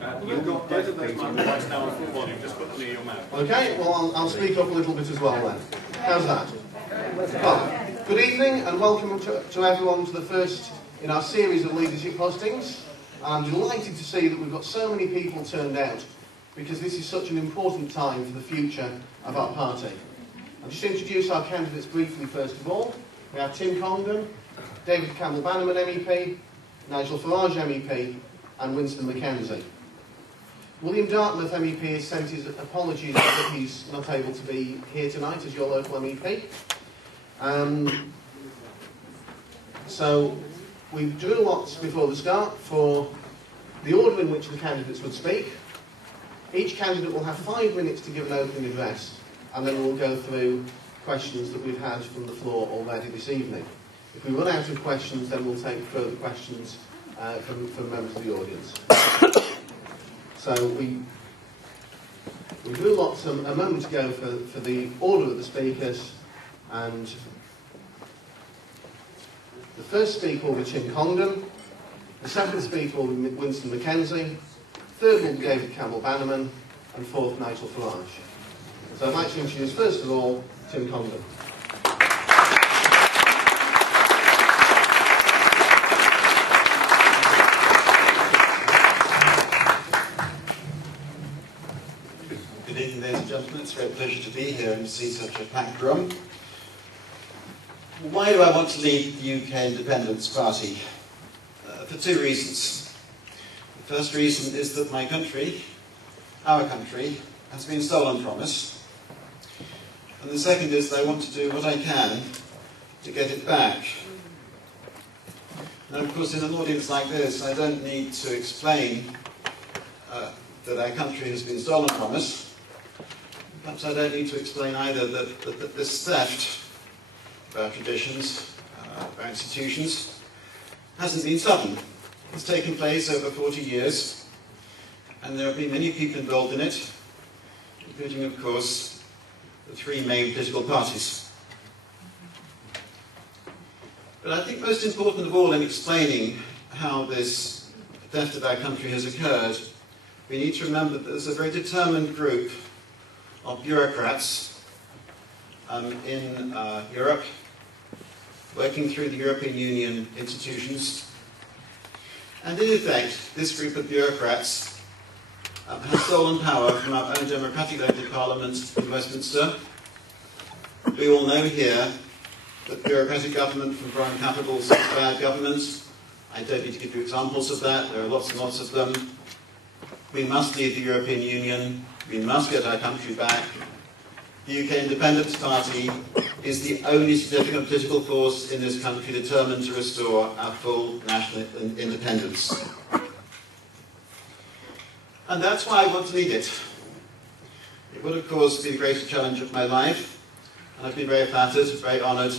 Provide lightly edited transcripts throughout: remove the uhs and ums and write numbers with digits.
You've got both of those microphones now on full volume, just put them near your mouth. Okay, well I'll speak up a little bit as well then. How's that? Well, good evening and welcome to everyone to the first in our series of leadership hustings. I'm delighted to see that we've got so many people turned out because this is such an important time for the future of our party. I'll just introduce our candidates briefly first of all. We have Tim Congdon, David Campbell-Bannerman MEP, Nigel Farage MEP and Winston McKenzie. William Dartmouth MEP has sent his apologies that he's not able to be here tonight as your local MEP. So we drew lots before the start for the order in which the candidates would speak. Each candidate will have 5 minutes to give an opening address, and then we'll go through questions that we've had from the floor already this evening. If we run out of questions, then we'll take further questions from members of the audience. So we drew lots a moment ago for the order of the speakers, and the first speaker will be Tim Congdon, the second speaker will be Winston McKenzie, third will be David Campbell-Bannerman, and fourth Nigel Farage. So I'd like to introduce first of all Tim Congdon. Good evening, ladies and gentlemen. It's a great pleasure to be here and to see such a packed room. Why do I want to lead the UK Independence Party? For 2 reasons. The first reason is that my country, our country, has been stolen from us. And the second is that I want to do what I can to get it back. Now, of course, in an audience like this, I don't need to explain that our country has been stolen from us. Perhaps I don't need to explain either that this theft of our traditions, of our institutions, hasn't been sudden. It's taken place over 40 years, and there have been many people involved in it, including, of course, the 3 main political parties. But I think most important of all in explaining how this theft of our country has occurred, we need to remember that there's a very determined group of bureaucrats in Europe, working through the European Union institutions. And in effect, this group of bureaucrats has stolen power from our own democratically elected Parliament in Westminster. We all know here that bureaucratic government from foreign capitals is bad government. I don't need to give you examples of that. There are lots and lots of them. We must leave the European Union. We must get our country back. The UK Independence Party is the only significant political force in this country determined to restore our full national independence. And that's why I want to lead it. It would, of course, be the greatest challenge of my life, and I've been very flattered, very honoured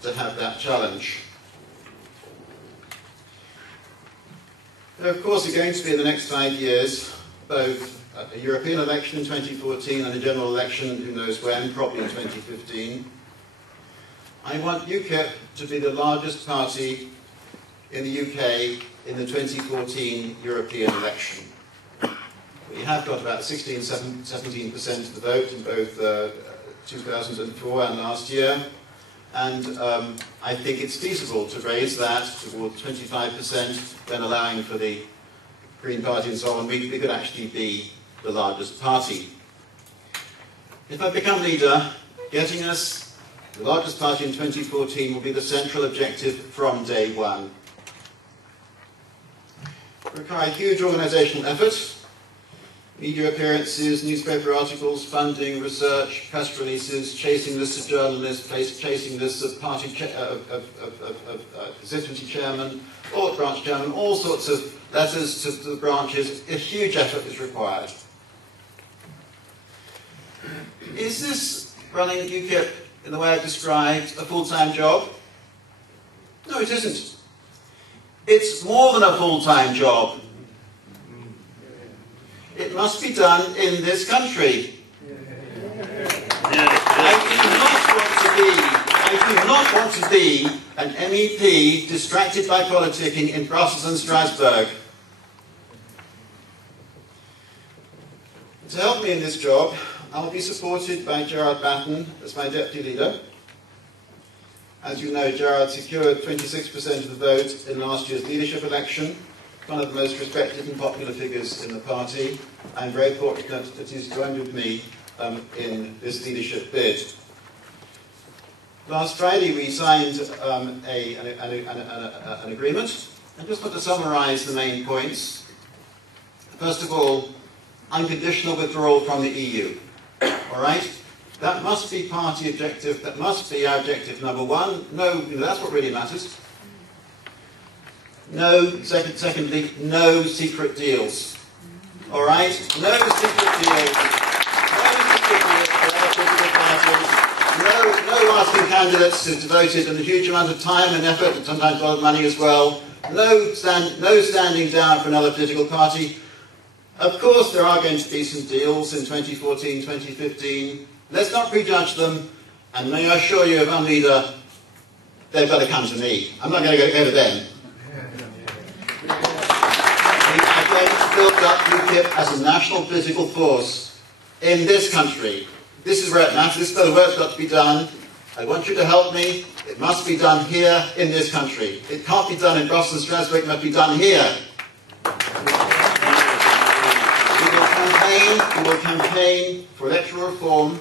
to have that challenge. There, of course, are going to be in the next 5 years both a European election in 2014 and a general election, who knows when, probably in 2015. I want UKIP to be the largest party in the UK in the 2014 European election. We have got about 17% of the vote in both 2004 and last year, and I think it's feasible to raise that towards 25%, then allowing for the Green Party and so on. We could actually be the largest party. If I become leader, getting us the largest party in 2014 will be the central objective from day one. It will require huge organisational effort, media appearances, newspaper articles, funding, research, press releases, chasing lists of journalists, chasing lists of party constituency chairman, or branch chairman, all sorts of letters to the branches. A huge effort is required. Is this running UKIP in the way I've described a full-time job? No, it isn't. It's more than a full-time job. It must be done in this country. I do not want to be an MEP distracted by politicking in Brussels and Strasbourg. To help me in this job, I'll be supported by Gerard Batten as my deputy leader. As you know, Gerard secured 26% of the vote in last year's leadership election, one of the most respected and popular figures in the party. I'm very fortunate that he's joined with me in this leadership bid. Last Friday we signed an agreement. I just want to summarise the main points. First of all, unconditional withdrawal from the EU. All right? That must be party objective, that must be our objective number one. No, that's what really matters. No, secondly, no secret deals. All right? No secret deals. No secret deals for our political parties. No asking candidates who've devoted a huge amount of time and effort, and sometimes a lot of money as well. No standing down for another political party. Of course, there are going to be some deals in 2014, 2015. Let's not prejudge them, and may I assure you, if I'm leader, they've got to come to me. I'm not going to go to them. We are going to build up UKIP as a national political force in this country. This is where it matters. This is where the work's got to be done. I want you to help me. It must be done here in this country. It can't be done in Brussels and Strasbourg. It must be done here. We will campaign for electoral reform,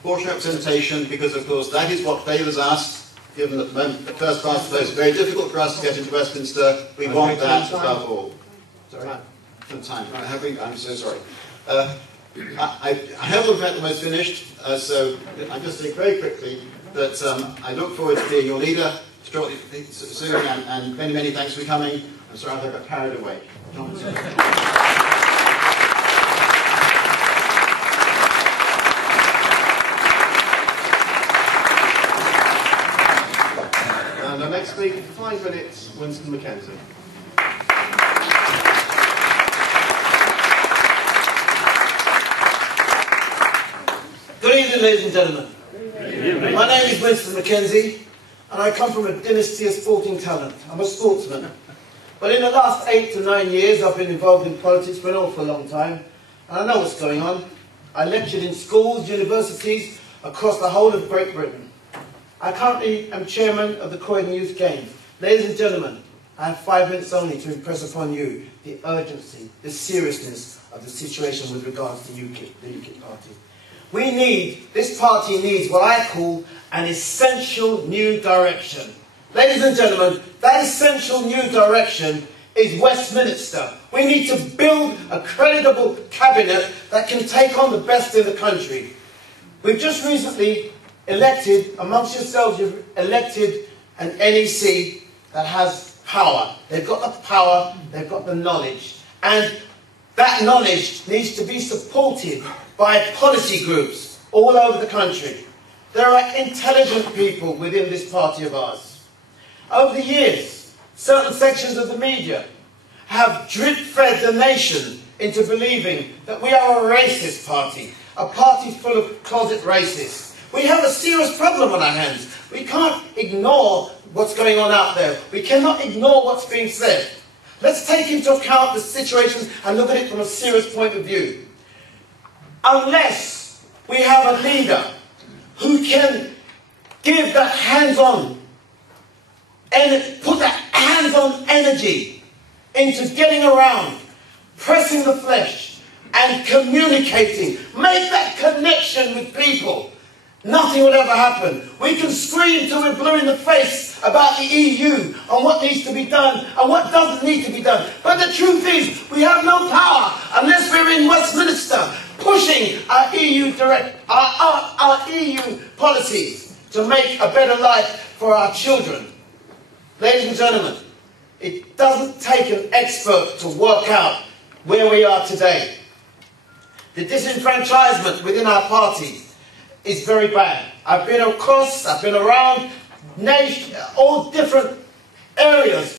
proportional representation, because of course that is what favours us, given that the first past the vote is very difficult for us to get into Westminster. We want that above all. Sorry? Some time. I'm so sorry. I haven't almost finished, so I'm just saying very quickly that I look forward to being your leader shortly, soon, and many, many thanks for coming. I'm sorry I got carried away. And our next speaker for 5 minutes, Winston Mackenzie. Good evening, ladies and gentlemen. My name is Winston Mackenzie, and I come from a dynasty of sporting talent. I'm a sportsman. But in the last 8 to 9 years, I've been involved in politics for an awful long time, and I know what's going on. I lectured in schools, universities, across the whole of Great Britain. I currently am chairman of the Croydon Youth Games. Ladies and gentlemen, I have 5 minutes only to impress upon you the urgency, the seriousness of the situation with regards to UKIP, the UKIP party. This party needs what I call an essential new direction. Ladies and gentlemen, that essential new direction is Westminster. We need to build a credible cabinet that can take on the best in the country. We've just recently elected, amongst yourselves, you've elected an NEC that has power. They've got the power, they've got the knowledge. And that knowledge needs to be supported by policy groups all over the country. There are intelligent people within this party of ours. Over the years, certain sections of the media have drip-fed the nation into believing that we are a racist party, a party full of closet racists. We have a serious problem on our hands. We can't ignore what's going on out there. We cannot ignore what's being said. Let's take into account the situation and look at it from a serious point of view. Unless we have a leader who can give that hands-on and put that hands-on energy into getting around, pressing the flesh and communicating, make that connection with people, nothing will ever happen. We can scream till we're blue in the face about the EU and what needs to be done and what doesn't need to be done. But the truth is, we have no power unless we're in Westminster pushing our EU policies to make a better life for our children. Ladies and gentlemen, it doesn't take an expert to work out where we are today. The disenfranchisement within our party is very bad. I've been across, I've been around all different areas